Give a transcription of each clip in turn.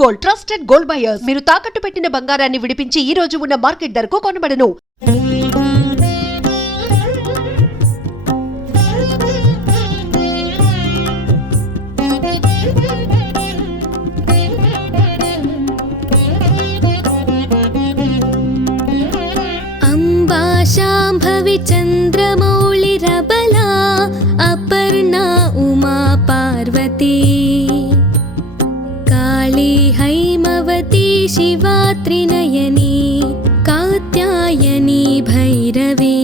Gold, trusted gold buyers. మీరు తాకట్టు పెట్టిన బంగారాన్ని విడిపించి ఈ రోజు ఉన్న మార్కెట్ ధరకు కొనబడను. అంబా శాంభవి చంద్రమౌళిరబలా అపర్ణా ఉమా పార్వతీ కాళీ హైమవతి శివా త్రినయనీ కాత్యాయనీ భైరవీ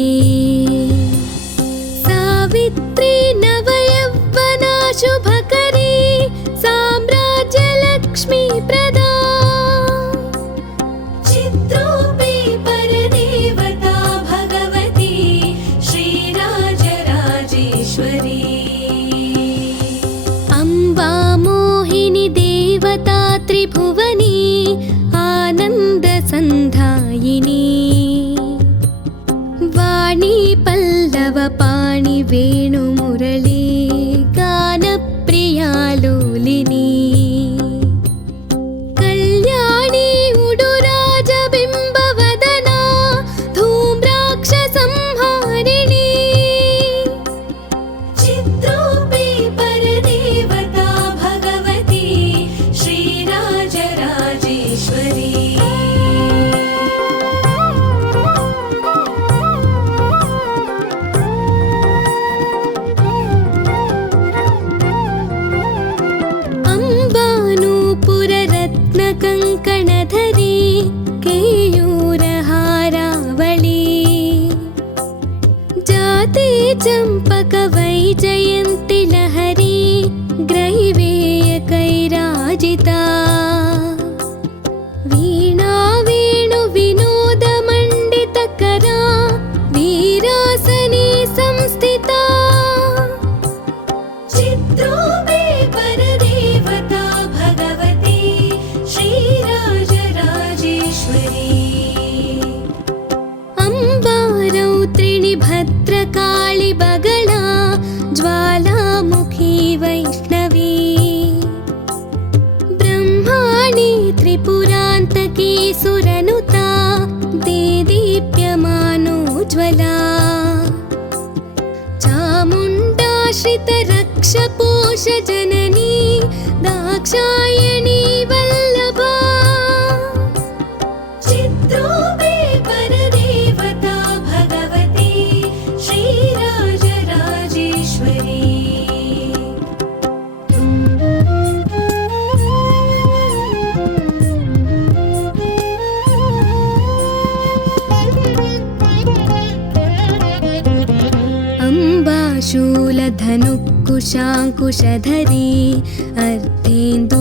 సావిత్రీ నవయవ్వనా శుభకరీ సామ్రాజ్యలక్ష్మీ ప్రదా చిత్రూపీ పరదేవతా భగవతి శ్రీరాజరాజేశ్వరీ అంబా మోహిని దేవతా త్రిభువనీ ఆనంద సంధాయిని వాణి పల్లవ పాణి వేణు మురళీ గాన ప్రియాలోలిని కళ్యాణి ఉడురాజ బింబవదనా ధూమ్రాక్ష సంహారిణి చిత్రూపీ పరదేవతా భగవతి శ్రీరాజరాజేశ్వరీ కంకణధరీ కేయూరహారావళీ జాతే చంపక వైజయంతి లహరీ గ్రైవేయకైరాజితా వీణా వేణు వినోద మండితకరా వీరాసనే సంస్థితా చిత్రూపే పరదేవతా భగవతి శ్రీరాజరాజేశ్వరీ అంబా రౌత్రిణి భద్రకాళి బగళా జ్వాలాముఖీ వైష్ణవీ బ్రహ్మాణి త్రిపురాంతకీ సురనుతా దేదీప్యమానోజ్వలా చాముండాశ్రిత రక్ష పోష జననీ దాక్షాయణీ వల్లభా చిత్రూపే పరదేవతా భగవతి శ్రీరాజరాజేశ్వరీ అంబా శూలధనుకుశాంకుశధరీ అర్ధేందుబింబాధరీ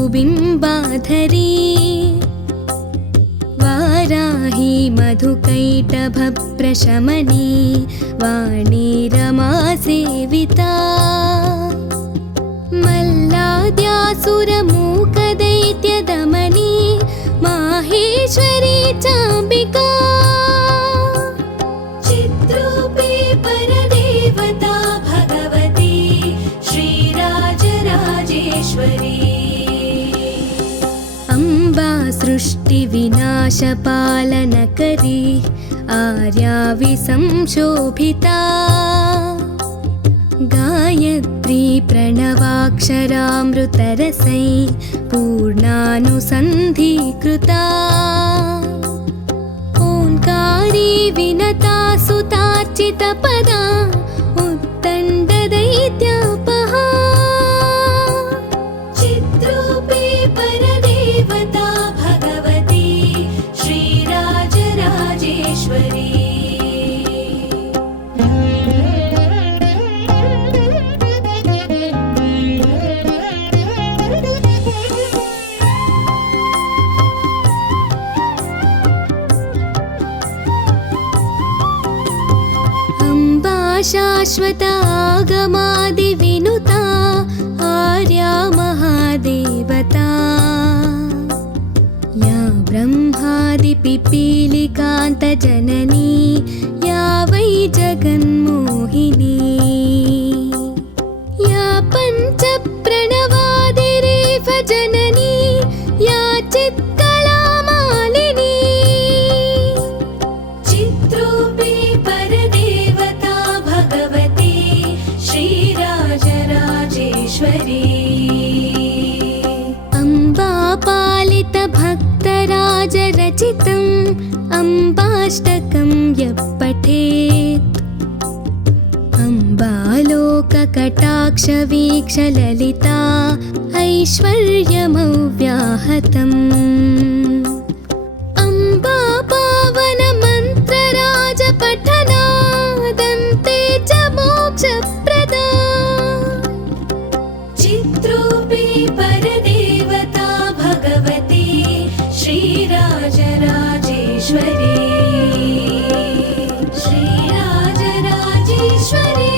వారాహి మధుకైటభప్రశమనీ వాణీ రమా సేవితా మల్లాద్యాసురమూకదైత్యదమనీ మాహేశ్వరీ చాంబికా చిత్రూపే పరదేవతా భగవతి శ్రీరాజరాజేశ్వరీ అంబా సృష్టి వినాశ పాలనకరీ ఆర్యా విసంశోభితా గాయత్రీ ప్రణవాక్షరామృతరసై పూర్ణానుసంధీకృతా ఓంకారీ వినతా సుతార్చిత పదా ఉత్తండ దైత్యాపహా చిత్రూపే పరదేవతా భగవతి శ్రీరాజరాజేశ్వరీ శాశ్వత ఆగమాది వినుతా ఆర్యా మహాదేవతా యా బ్రహ్మాది పిపీలికాంత జననీ యా వై జగన్మోహినీ యా పంచ ప్రణవాదిరేఫ జననీ యా चित्कलामालिनी चित्रूपी परदेवता भगवती श्रीराजराजेश्वरी अम्बा पालित भक्तराजरचितम् अम्बाष्टकं यः पठेत् अम्बालोककटाक्षवीक्षललिता ऐश्वर्यमव्याहतम् अम्बा पावनमन्त्रराजपठनादन्ते च मोक्षप्रदा चित्रूपी परदेवता भगवती श्रीराजराजेश्वरी श्रीराजराजेश्वरी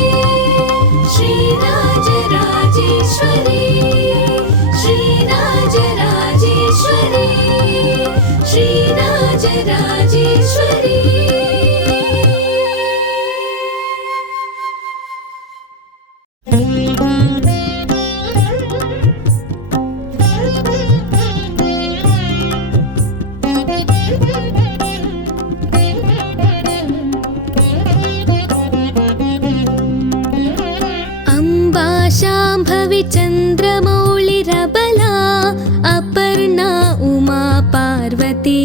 श्रीराजराजेश्वरी श्रीराजराजेश्वरी श्रीराजराजेश्वरी अम्बा शाम्भवी चन्द्रमौळिरबला अपर्णा उमा पार्वती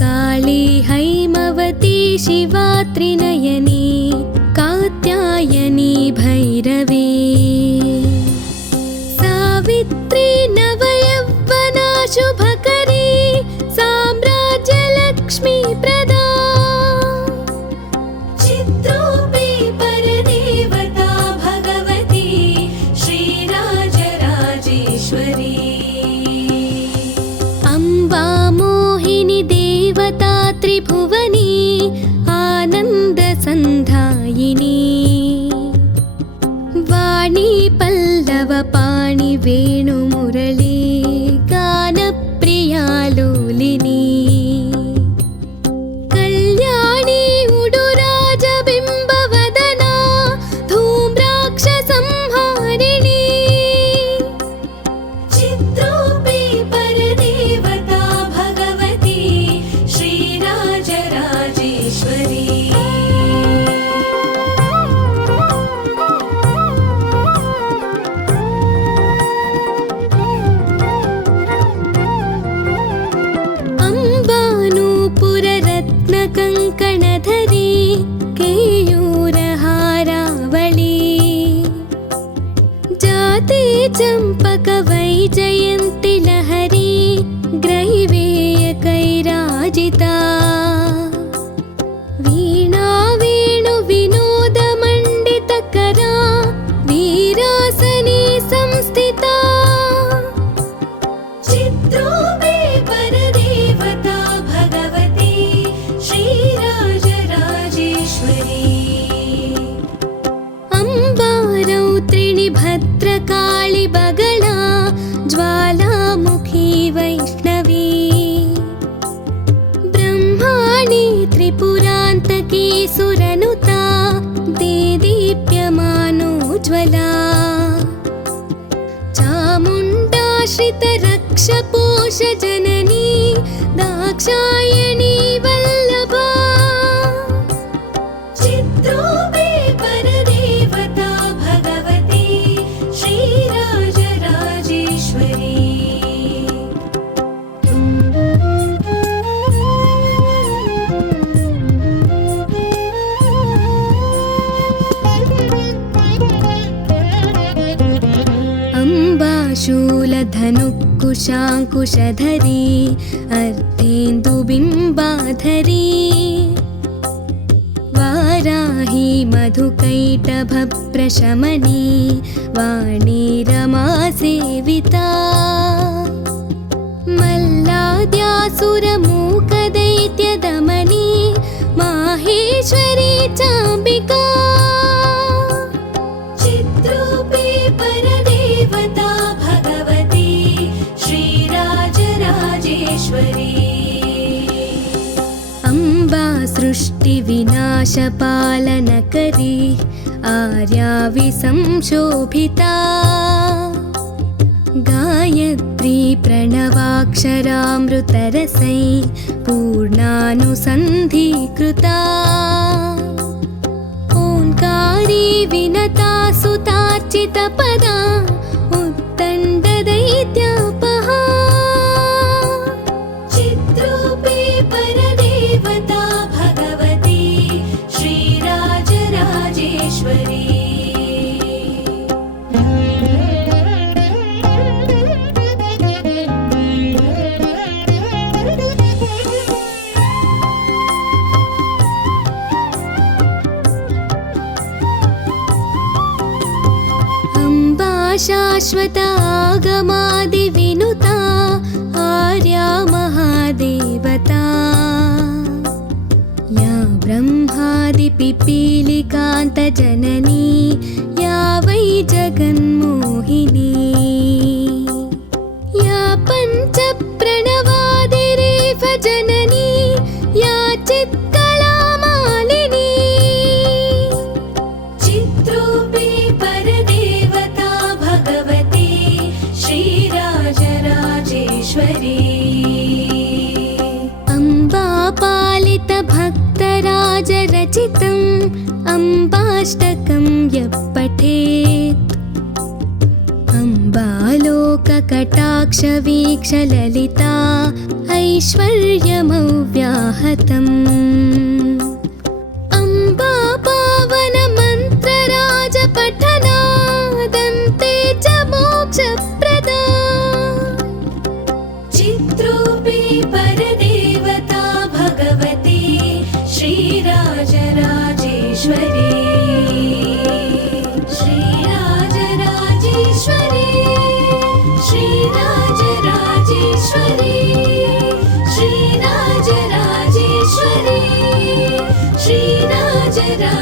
काली हैमवती शिवा त्रिनयनी कात्यायनी भैरवी सावित्री नवयौवना शुभकरी साम्राज्यलक्ष्मी प्रदा चित्रूपी परदेवता भगवती श्रीराजराजेश्वरी अम्बा मोहिनी देवता त्रिभुवनी आनन्दसन्धायिनी वाणी पल्लवपाणि वेणुमुरली गानप्रिया लोलिनी कल्याणी उडुराजबिम्बवदना धूम्राक्षसंहारिणी चित्रूपी परदेवता भगवती श्रीराजराजेश्वरी अम्बानूपुररत्नकङ्कणधरी केयूरहारावळी जाते चम्पकवैजयन्ति लहरी ग्रैवेयकैराजिता वीणा वेणुविनोदमण्डितकरा वीरासने संस्थिता चित्रूपी परदेवता भगवती श्रीराजराजेश्वरी अम्बा रौत्रिणी भद्रकाळि बगला ज्वालामुखी वैष्णवी ब्रह्माणि त्रिपुरान्तकी सुरनुता देदीप्यमानोज्ज्वला चामुण्डाश्रितरक्षपोषजननी दाक्षायणी वल्लभा चित्रूपी परदेवता भगवती श्रीराजराजेश्वरी अम्बा शूलधनुकुशाङ्कुशधरी अर्धेन्दुबिम्बाधरी वाराही मधुकैटभप्रशमनी वाणी रमासेविता मल्लाद्यासुरमूकदैत्यदमनी माहेश्वरी चाम्बिका चित्रूपी परदेवता भगवती श्रीराजराजेश्वरी अम्बा सृष्टिविनाशपालनकरी आर्याविसंशोभिता गायत्री प्रणवाक्षरामृतरसै पूर्णानुसन्धीकृता ओङ्कारी विनता सुतार्चितपदा उत्तण्डदैत्यापहा चिद्रूपी परदेवता भगवती श्रीराजराजेश्वरी शाश्वता आगमादिविनुता आर्या महादेवता या ब्रह्मादिपिपीलिकान्तजननी या वै जगन्मोहिनी या पञ्चप्रणवादिरेफ जननी या चित्कलामालिनी चिद्रूपी परदेवता भगवती श्रीराजराजेश्वरी अम्बापालितभक्तराजरचितम् अम्बाष्टकं यः पठेत् अम्बालोककटाक्षवीक्षललिता ऐश्वर्यमव्याहतम् अम्बापावनमन्त्रराजपठनादन्ते च मोक्षप्रदा चिद्रूपी परदेवता भगवती श्रीराजराजेश्वरी श्रीराजराजेश्वरी श्रीराजराजेश्वरी श्रीराजराजेश्वरी श्रीराजराजेश्वरी